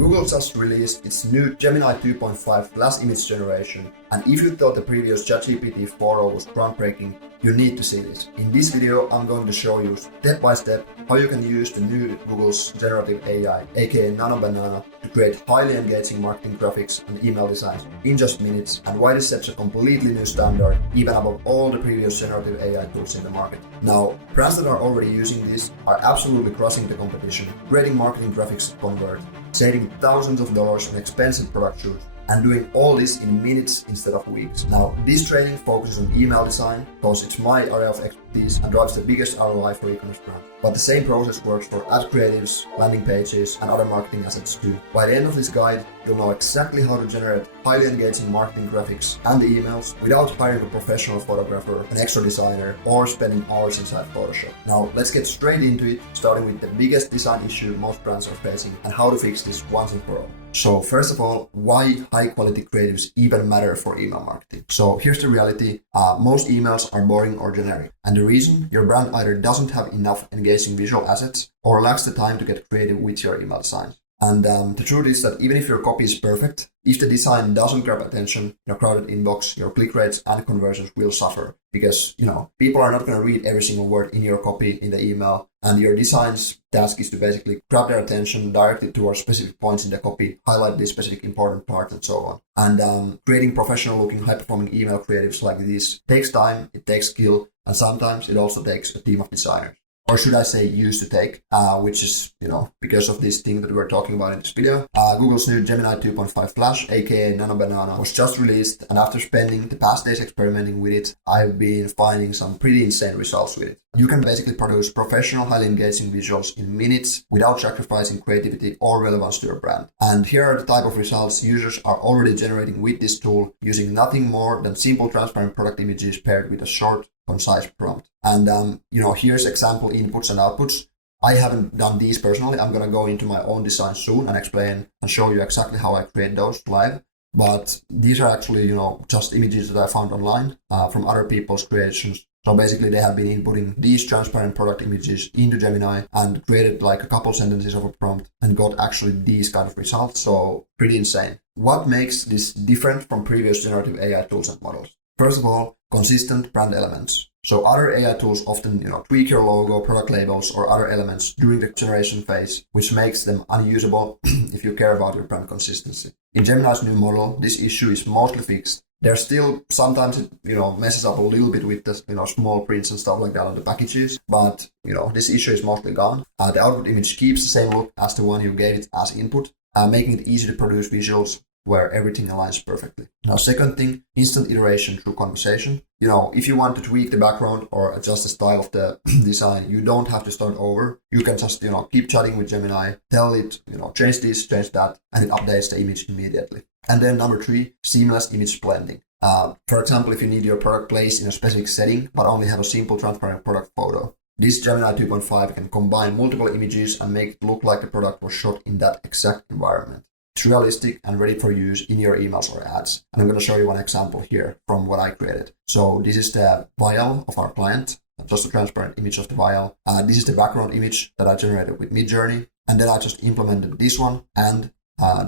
Google just released its new Gemini 2.5 Flash image generation, and if you thought the previous ChatGPT 4.0 was groundbreaking, you need to see this. In this video, I'm going to show you step by step how you can use the new Google's generative AI, aka Nano, to create highly engaging marketing graphics and email designs in just minutes, and why this sets a completely new standard, even above all the previous generative AI tools in the market. Now, brands that are already using this are absolutely crushing the competition, creating marketing graphics that convert, saving thousands of dollars on expensive product shoots, and doing all this in minutes instead of weeks. Now, this training focuses on email design because it's my area of expertise and drives the biggest ROI for e-commerce brands. But the same process works for ad creatives, landing pages, and other marketing assets too. By the end of this guide, you'll know exactly how to generate highly engaging marketing graphics and emails without hiring a professional photographer, an extra designer, or spending hours inside Photoshop. Now, let's get straight into it, starting with the biggest design issue most brands are facing and how to fix this once and for all. So first of all, why high quality creatives even matter for email marketing? So here's the reality. Most emails are boring or generic. And the reason, your brand either doesn't have enough engaging visual assets or lacks the time to get creative with your email designs. And the truth is that even if your copy is perfect, if the design doesn't grab attention in a crowded inbox, your click rates and conversions will suffer because, people are not going to read every single word in your copy in the email. And your design's task is to basically grab their attention, direct it towards specific points in the copy, highlight the specific important part, and so on. And creating professional-looking, high-performing email creatives like this takes time, it takes skill, and sometimes it also takes a team of designers. Or should I say used to take, which is, because of this thing that we're talking about in this video. Google's new Gemini 2.5 Flash, aka Nano, was just released, and after spending the past days experimenting with it, I've been finding some pretty insane results with it. You can basically produce professional, highly engaging visuals in minutes without sacrificing creativity or relevance to your brand. And here are the type of results users are already generating with this tool using nothing more than simple transparent product images paired with a short, concise prompt. And here's example inputs and outputs. I haven't done these personally. I'm going to go into my own design soon and explain and show you exactly how I create those live. But these are actually, just images that I found online from other people's creations. So basically they have been inputting these transparent product images into Gemini and created like a couple sentences of a prompt and got actually these kind of results. So pretty insane. What makes this different from previous generative AI tools and models? First of all, consistent brand elements. So other AI tools often, tweak your logo, product labels, or other elements during the generation phase, which makes them unusable if you care about your brand consistency. In Gemini's new model, this issue is mostly fixed. There's still sometimes it, messes up a little bit with the, small prints and stuff like that on the packages, but, this issue is mostly gone. The output image keeps the same look as the one you gave it as input, making it easy to produce visuals where everything aligns perfectly. Now, second thing, instant iteration through conversation. If you want to tweak the background or adjust the style of the design, you don't have to start over. You can just, keep chatting with Gemini, tell it, change this, change that, and it updates the image immediately. And then number 3, seamless image blending. For example, if you need your product placed in a specific setting, but only have a simple transparent product photo, this Gemini 2.5 can combine multiple images and make it look like the product was shot in that exact environment. It's realistic and ready for use in your emails or ads. And I'm going to show you one example here from what I created. So this is the vial of our client, just a transparent image of the vial. This is the background image that I generated with Midjourney. And then I just implemented this one and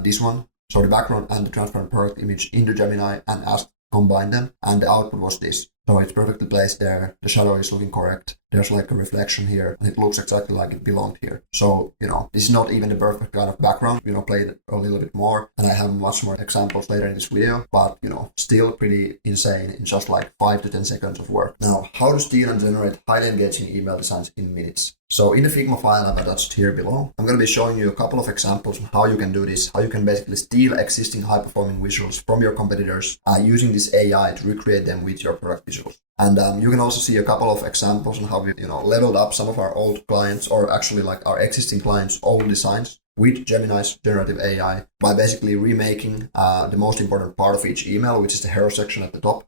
this one. So the background and the transparent product image into Gemini and asked to combine them. And the output was this. So it's perfectly placed there. The shadow is looking correct. There's like a reflection here and it looks exactly like it belonged here. So, this is not even the perfect kind of background. Play it a little bit more. And I have much more examples later in this video, but, still pretty insane in just like 5 to 10 seconds of work. Now, how to steal and generate highly engaging email designs in minutes. So in the Figma file I've attached here below, I'm going to be showing you a couple of examples on how you can do this, how you can basically steal existing high-performing visuals from your competitors using this AI to recreate them with your product visuals. And you can also see a couple of examples on how we, leveled up some of our old clients or actually like our existing clients' old designs with Gemini's generative AI by basically remaking the most important part of each email, which is the hero section at the top,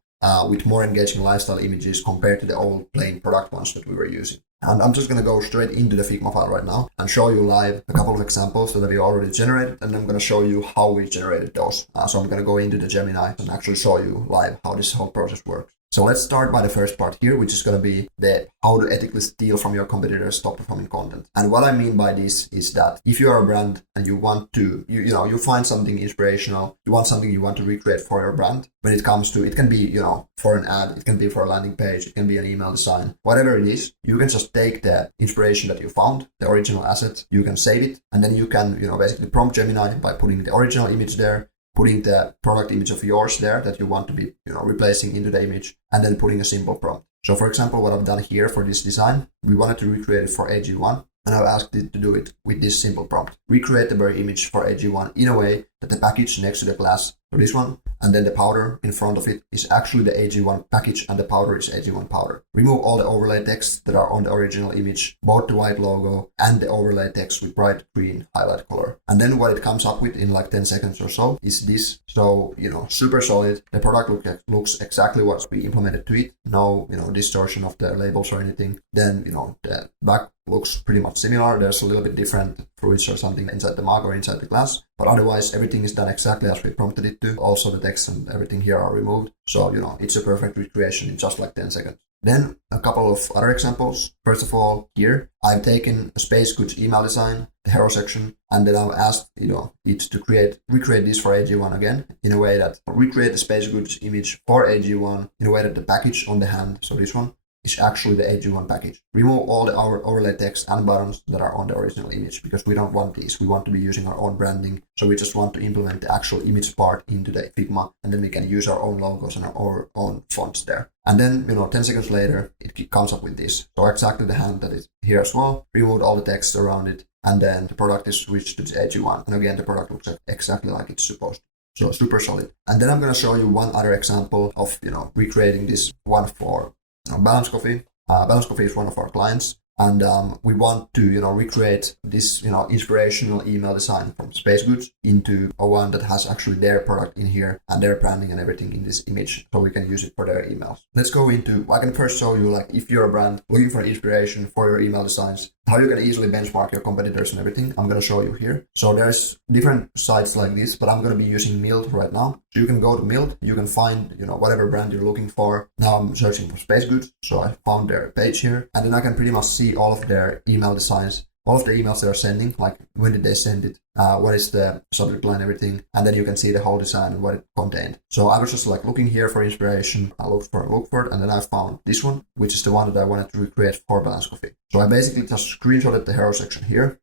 with more engaging lifestyle images compared to the old plain product ones that we were using. And I'm just going to go straight into the Figma file right now and show you live a couple of examples that we already generated, and I'm going to show you how we generated those. So I'm going to go into the Gemini and actually show you live how this whole process works. So let's start by the first part here, which is going to be the how to ethically steal from your competitors' top performing content. And what I mean by this is that if you are a brand and you want to, you find something inspirational, you want something you want to recreate for your brand, when it comes to, it can be, for an ad, it can be for a landing page, it can be an email design, whatever it is, you can just take the inspiration that you found, the original asset, you can save it, and then you can, basically prompt Gemini by putting the original image there, putting the product image of yours there that you want to be, replacing into the image, and then putting a simple prompt. So for example, what I've done here for this design, we wanted to recreate it for AG1, and I've asked it to do it with this simple prompt. Recreate the very image for AG1 in a way that the package next to the glass, so this one, and then the powder in front of it is actually the AG1 package and the powder is AG1 powder. Remove all the overlay text that are on the original image, both the white logo and the overlay text with bright green highlight color. And then what it comes up with in like 10 seconds or so is this. So, super solid. The product looks exactly what's we implemented to it. No, distortion of the labels or anything. Then, the back looks pretty much similar. There's a little bit different fruits or something inside the mug or inside the glass, but otherwise everything is done exactly as we prompted it to. Also the text and everything here are removed. So, it's a perfect recreation in just like 10 seconds. Then a couple of other examples. First of all, here I've taken a Space Goods email design, the hero section, and then I've asked, it to recreate this for AG1 again in a way that recreate the Space Goods image for AG1 in a way that the package on the hand, so this one, is actually the AG1 package. Remove all the overlay text and buttons that are on the original image because we don't want these. We want to be using our own branding. So we just want to implement the actual image part into the Figma, and then we can use our own logos and our own fonts there. And then, 10 seconds later, it comes up with this. So exactly the hand that is here as well. Removed all the text around it. And then the product is switched to the AG1. And again, the product looks exactly like it's supposed to. So super solid. And then I'm going to show you one other example of, recreating this one for Balance Coffee. Balance Coffee is one of our clients, and we want to, recreate this, inspirational email design from Space Goods into a one that has actually their product in here and their branding and everything in this image, so we can use it for their emails. Let's go into. I can first show you, like, if you're a brand looking for inspiration for your email designs, how you can easily benchmark your competitors and everything. I'm going to show you here. So there's different sites like this, but I'm going to be using Milt right now. So you can go to Milt, you can find, whatever brand you're looking for. Now I'm searching for Space Goods. So I found their page here, and then I can pretty much see all of their email designs, all of the emails they are sending, like when did they send it, what is the subject line, everything, and then you can see the whole design and what it contained. So I was just like looking here for inspiration, I looked for it, and then I found this one, which is the one that I wanted to recreate for Balance Coffee. So I basically just screenshotted the hero section here,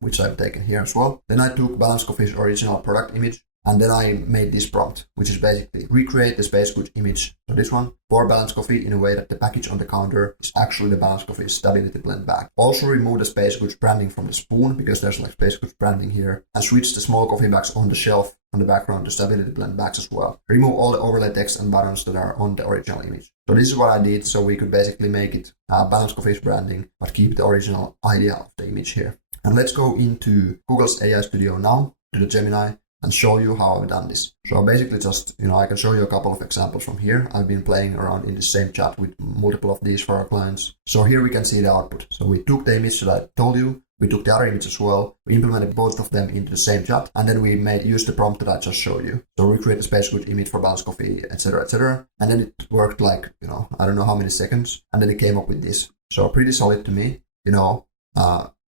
which I've taken here as well. Then I took Balance Coffee's original product image, and then I made this prompt, which is basically recreate the Space Goods image, so this one, for Balance Coffee in a way that the package on the counter is actually the Balance Coffee stability blend bag. Also remove the Space Goods branding from the spoon, because there's like Space Goods branding here, and switch the small coffee bags on the shelf on the background to stability blend bags as well. Remove all the overlay text and buttons that are on the original image. So this is what I did, so we could basically make it Balance Coffee's branding, but keep the original idea of the image here. And let's go into Google's AI Studio now, to the Gemini, and show you how I've done this. So basically just, I can show you a couple of examples from here. I've been playing around in the same chat with multiple of these for our clients. So here we can see the output. So we took the image that I told you, we took the other image as well, we implemented both of them into the same chat, and then we used the prompt that I just showed you. So recreate a Space Goods image for Balance Coffee, etc., etc. And then it worked like, I don't know how many seconds, and then it came up with this. So pretty solid to me,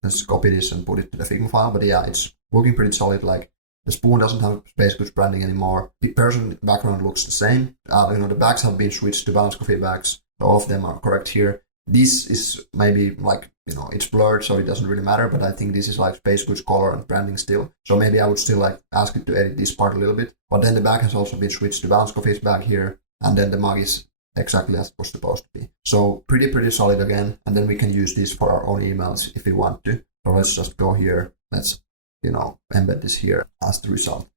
let's copy this and put it to the Figma file, but yeah, it's looking pretty solid. Like, the spoon doesn't have Space Goods branding anymore. The person background looks the same. The bags have been switched to Balance Coffee bags. All of them are correct here. This is maybe like, it's blurred, so it doesn't really matter, but I think this is like Space Goods color and branding still. So maybe I would still like ask it to edit this part a little bit. But then the bag has also been switched to Balance Coffee's bag here, and then the mug is exactly as it was supposed to be. So pretty solid again, and then we can use this for our own emails if we want to. So let's just go here. Let's embed this here as the result.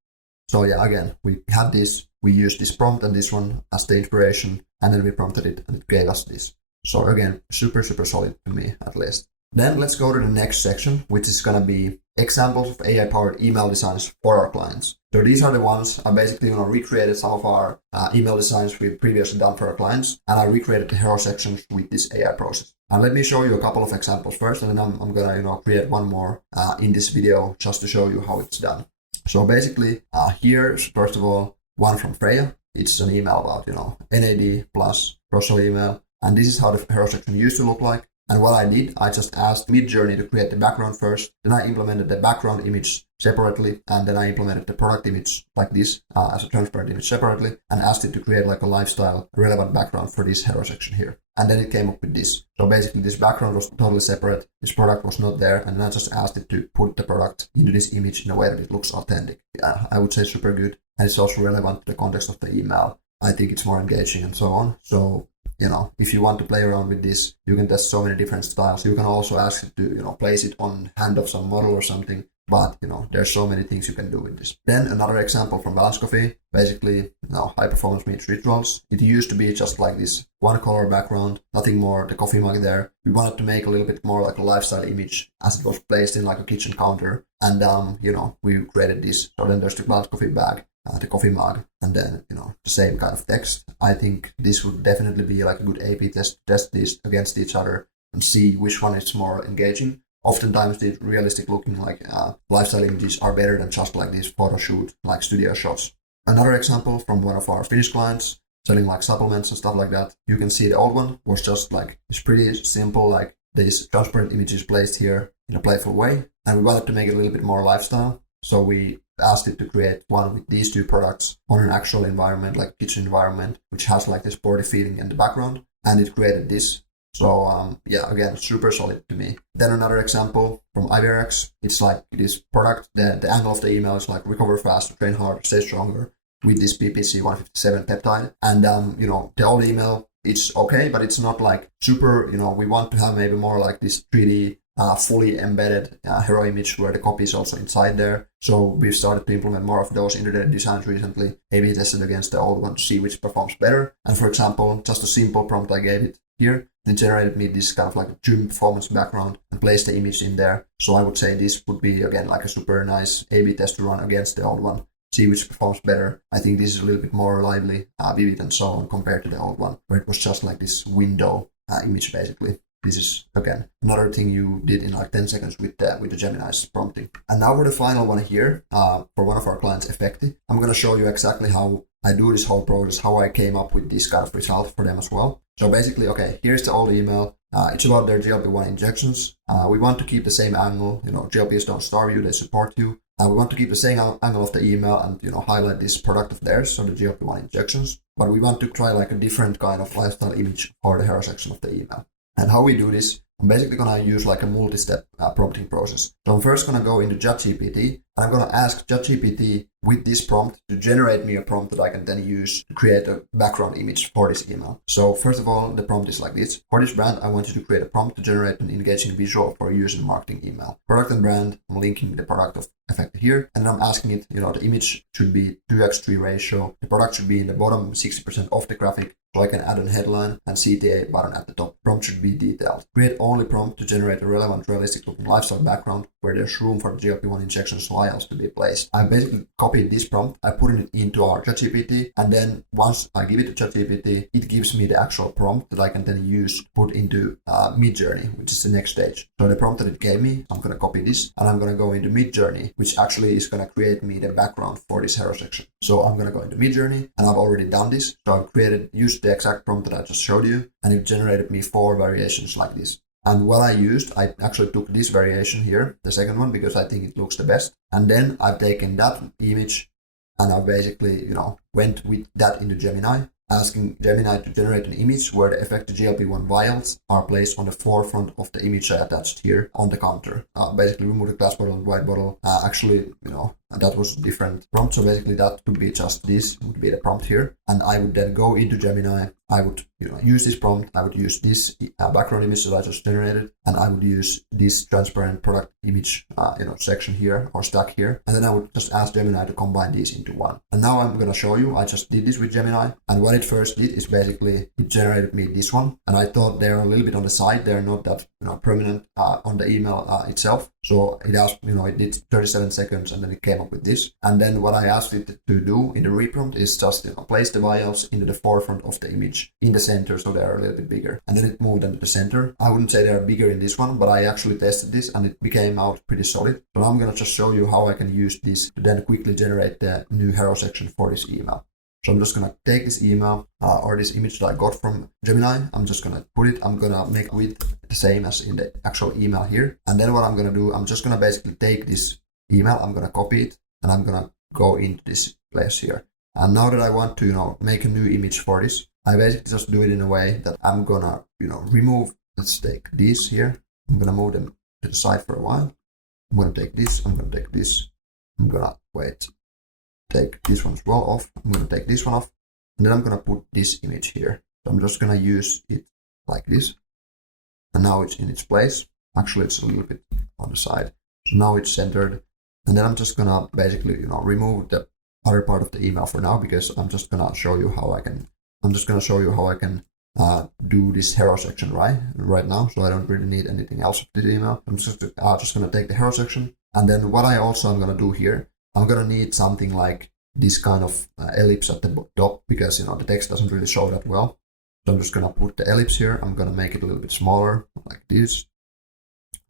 So yeah, again, we had this, we used this prompt and this one as the inspiration, and then we prompted it and it gave us this. So again, super solid to me at least. Then let's go to the next section, which is going to be examples of AI-powered email designs for our clients. So these are the ones I basically recreated some of our email designs we've previously done for our clients, and I recreated the hero sections with this AI process. And let me show you a couple of examples first, and then I'm gonna create one more in this video just to show you how it's done. So basically, here's first of all one from Freya. it's an email about, NAD plus proposal email. And this is how the hero section used to look like. And what I did, I just asked Midjourney to create the background first. Then I implemented the background image separately. And then I implemented the product image like this as a transparent image separately and asked it to create like a lifestyle relevant background for this hero section here. And then it came up with this. So basically this background was totally separate. This product was not there. And then I just asked it to put the product into this image in a way that it looks authentic. Yeah, I would say super good. And it's also relevant to the context of the email. I think it's more engaging and so on. So, if you want to play around with this, you can test so many different styles. You can also ask it to, place it on hand of some model or something. But, there's so many things you can do with this. Then another example from Balance Coffee, basically, high performance meets rituals. It used to be just like this one color background, nothing more, the coffee mug there. We wanted to make a little bit more like a lifestyle image as it was placed in like a kitchen counter. And, we created this. So then there's the Balance Coffee bag. The coffee mug, and then, the same kind of text. I think this would definitely be like a good A/B test these against each other and see which one is more engaging. Oftentimes, the realistic looking like lifestyle images are better than just like these photo shoot, like studio shots. Another example from one of our Finnish clients selling like supplements and stuff like that. You can see the old one was just like, it's pretty simple, like these transparent images placed here in a playful way. And we wanted to make it a little bit more lifestyle. So we asked it to create one with these two products on an actual environment, like kitchen environment, which has like this sporty feeling in the background. And it created this. So again, super solid to me. Then another example from IVRX. It's like this product, the angle of the email is like recover fast, train hard, stay stronger with this PPC 157 peptide. And, the old email, it's okay, but it's not like super, we want to have maybe more like this 3D fully embedded hero image where the copy is also inside there. So we've started to implement more of those into the designs recently. A/B tested against the old one to see which performs better. And for example, just a simple prompt I gave it here, it generated me this kind of like a gym performance background and placed the image in there. So I would say this would be again like a super nice A/B test to run against the old one. See which performs better. I think this is a little bit more lively, vivid and so on compared to the old one, where it was just like this window image basically. This is, again, another thing you did in like 10 seconds with the Gemini's prompting. And now for the final one here, for one of our clients, Effecti. I'm going to show you exactly how I do this whole process, how I came up with this kind of result for them as well. So basically, okay, here's the old email. It's about their GLP-1 injections. We want to keep the same angle. GLPs don't starve you, they support you. We want to keep the same angle of the email and, highlight this product of theirs, so the GLP-1 injections. But we want to try like a different kind of lifestyle image for the hero section of the email. And how we do this, I'm basically going to use like a multi-step prompting process. So I'm first going to go into ChatGPT and I'm going to ask ChatGPT with this prompt to generate me a prompt that I can then use to create a background image for this email. So first of all, the prompt is like this. For this brand, I want you to create a prompt to generate an engaging visual for use in marketing email. Product and brand, I'm linking the product of Effecti here. And then I'm asking it, the image should be 2:3 ratio. The product should be in the bottom 60% of the graphic. So I can add a headline and CTA button at the top. Prompt should be detailed. Create only prompt to generate a relevant, realistic looking lifestyle background where there's room for the GLP-1 injection vials to be placed. I basically copied this prompt, I put it into our ChatGPT, and then once I give it to ChatGPT, it gives me the actual prompt that I can then use to put into Midjourney, which is the next stage. So the prompt that it gave me, I'm going to copy this, and I'm going to go into Midjourney, which actually is going to create me the background for this hero section. So I'm going to go into Midjourney, and I've already done this. So I've used the exact prompt that I just showed you, and it generated me 4 variations like this. And what I actually took this variation here, the second one, because I think it looks the best. And then I've taken that image and I basically, went with that into Gemini, asking Gemini to generate an image where the Effecti GLP-1 vials are placed on the forefront of the image I attached here on the counter. Basically remove the glass bottle and white bottle. That was a different prompt. So basically that could be just this would be the prompt here. And I would then go into Gemini. I would, use this prompt. I would use this background image that I just generated. And I would use this transparent product image, section here or stack here. And then I would just ask Gemini to combine these into one. And now I'm going to show you. I just did this with Gemini. And what it first did is basically it generated me this one. And I thought they're a little bit on the side. They're not that, prominent on the email itself. So it asked, it did 37 seconds and then it came up with this. And then what I asked it to do in the reprompt is just place the vials into the forefront of the image in the center so they're a little bit bigger. And then it moved them to the center. I wouldn't say they're bigger in this one, but I actually tested this and it became out pretty solid. So now I'm going to just show you how I can use this to then quickly generate the new hero section for this email. So I'm just gonna take this email or this image that I got from Gemini. I'm just gonna put it, I'm gonna make it with the same as in the actual email here. And then what I'm gonna do, I'm just gonna basically take this email, I'm gonna copy it, and I'm gonna go into this place here. And now that I want to, make a new image for this, I basically just do it in a way that I'm gonna, remove, let's take these here. I'm gonna move them to the side for a while. I'm gonna take this, I'm gonna take this. I'm gonna take this one as well off. I'm gonna take this one off. And then I'm gonna put this image here. So I'm just gonna use it like this. And now it's in its place. Actually, it's a little bit on the side. So now it's centered. And then I'm just gonna basically, remove the other part of the email for now, because I'm just gonna show you how I can do this hero section right now. So I don't really need anything else of this email. I'm just gonna take the hero section. And then what I also am gonna do here, I'm gonna need something like this kind of ellipse at the top, because the text doesn't really show that well. So I'm just gonna put the ellipse here. I'm gonna make it a little bit smaller, like this.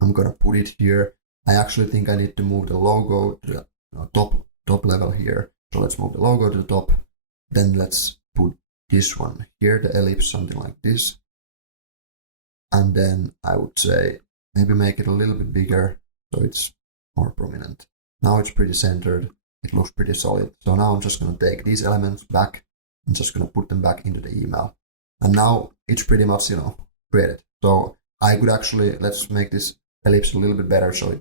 I'm gonna put it here. I actually think I need to move the logo to the top level here. So let's move the logo to the top. Then let's put this one here, the ellipse, something like this. And then I would say maybe make it a little bit bigger so it's more prominent. Now it's pretty centered. It looks pretty solid. So now I'm just going to take these elements back and just going to put them back into the email. And now it's pretty much, created. So I could actually, let's make this ellipse a little bit better so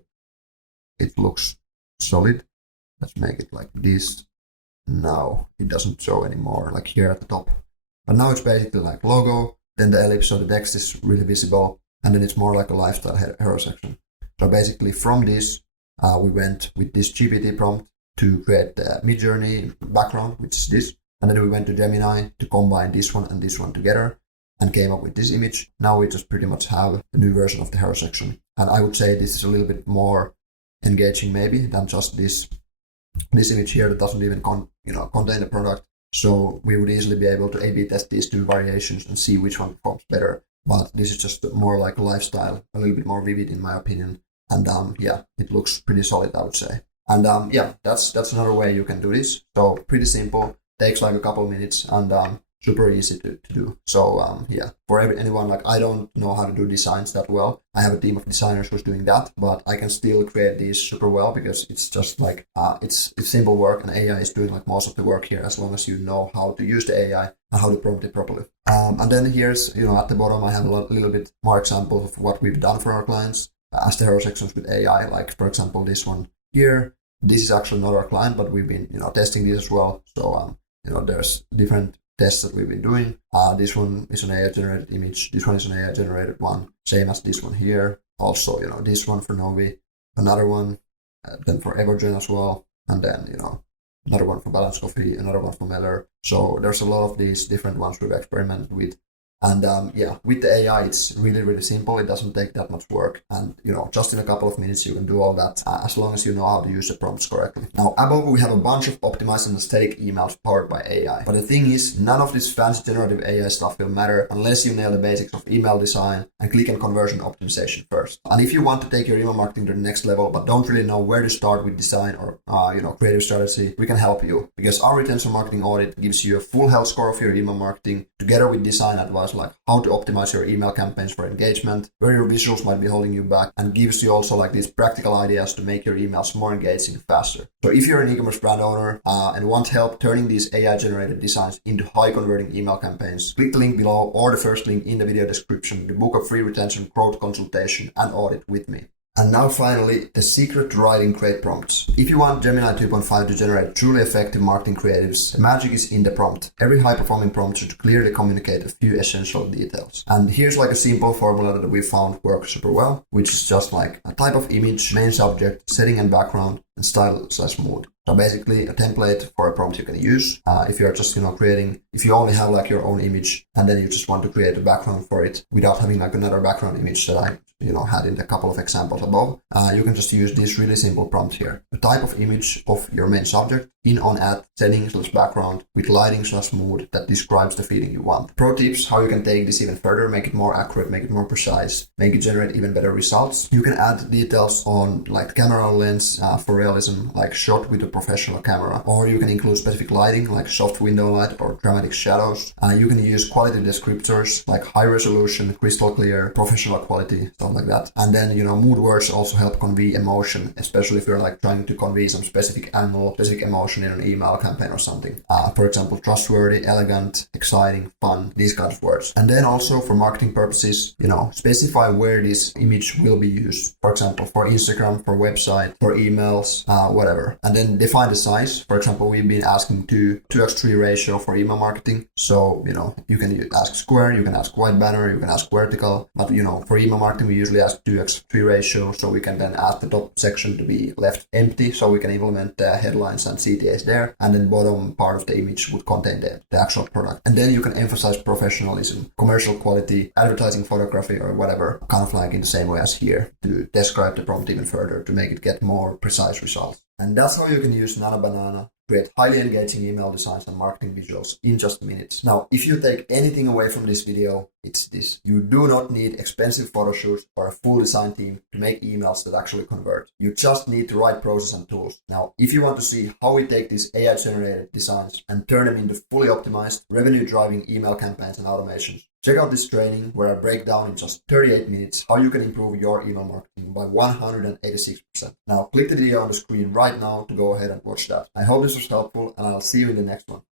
it looks solid. Let's make it like this. Now it doesn't show anymore, like here at the top. But now it's basically like logo, then the ellipse, so the text is really visible, and then it's more like a lifestyle hero section. So basically from this, we went with this GPT prompt to create the Midjourney background, which is this. And then we went to Gemini to combine this one and this one together and came up with this image. Now we just pretty much have a new version of the hero section. And I would say this is a little bit more engaging maybe than just this image here that doesn't even contain the product. So we would easily be able to A/B test these two variations and see which one performs better. But this is just more like a lifestyle, a little bit more vivid in my opinion. And it looks pretty solid, I would say. And that's another way you can do this. So pretty simple, takes like a couple minutes, and super easy to do. So for anyone, like I don't know how to do designs that well. I have a team of designers who's doing that, but I can still create these super well because it's just like it's simple work, and AI is doing like most of the work here as long as you know how to use the AI and how to prompt it properly. And then here's at the bottom I have a little bit more examples of what we've done for our clients as the hero sections with AI. Like for example this one here. This is actually not our client, but we've been testing this as well. So there's different tests that we've been doing. This one is an AI generated image. This one is an AI generated one, same as this one here. Also, this one for Novi, another one, then for Evergen as well, and then another one for Balance Coffee, another one for Meller. So there's a lot of these different ones we've experimented with. And with the AI, it's really, really simple. It doesn't take that much work. And, just in a couple of minutes, you can do all that as long as you know how to use the prompts correctly. Now, above, we have a bunch of optimized and aesthetic emails powered by AI. But the thing is, none of this fancy generative AI stuff will matter unless you nail the basics of email design and click and conversion optimization first. And if you want to take your email marketing to the next level, but don't really know where to start with design or, creative strategy, we can help you, because our retention marketing audit gives you a full health score of your email marketing together with design advice like how to optimize your email campaigns for engagement, where your visuals might be holding you back, and gives you also like these practical ideas to make your emails more engaging faster. So if you're an e-commerce brand owner and want help turning these AI generated designs into high converting email campaigns, click the link below or the first link in the video description to book a free retention growth consultation and audit with me. And now finally, the secret to writing great prompts. If you want Gemini 2.5 to generate truly effective marketing creatives, the magic is in the prompt. Every high-performing prompt should clearly communicate a few essential details. And here's like a simple formula that we found works super well, which is just like a type of image, main subject, setting and background, and style/mood. So basically a template for a prompt you can use. If you're just, creating, if you only have like your own image and then you just want to create a background for it without having like another background image that I had in the couple of examples above, you can just use this really simple prompt here. The type of image of your main subject, in on at setting/background with lighting/mood that describes the feeling you want. Pro tips how you can take this even further, make it more accurate, make it more precise, make it generate even better results. You can add details on like camera lens for realism, like shot with a professional camera, or you can include specific lighting like soft window light or dramatic shadows. You can use quality descriptors like high resolution, crystal clear, professional quality, stuff like that. And then mood words also help convey emotion, especially if you're like trying to convey some specific angle, specific emotion in an email campaign or something. For example, trustworthy, elegant, exciting, fun, these kinds of words. And then also for marketing purposes, specify where this image will be used. For example, for Instagram, for website, for emails, whatever. And then define the size. For example, we've been asking 2:3 ratio for email marketing. So, you can ask square, you can ask wide banner, you can ask vertical. But, for email marketing, we usually ask 2:3 ratio. So we can then ask the top section to be left empty. So we can implement the headlines and CTAs there. And then bottom part of the image would contain the actual product. And then you can emphasize professionalism, commercial quality, advertising photography, or whatever, kind of like in the same way as here, to describe the prompt even further to make it get more precise results. And that's how you can use Nano Banana to create highly engaging email designs and marketing visuals in just minutes. Now, if you take anything away from this video, it's this. You do not need expensive photo shoots or a full design team to make emails that actually convert. You just need the right process and tools. Now, if you want to see how we take these AI-generated designs and turn them into fully optimized, revenue-driving email campaigns and automations, check out this training where I break down in just 38 minutes how you can improve your email marketing by 186%. Now, click the video on the screen right now to go ahead and watch that. I hope this was helpful, and I'll see you in the next one.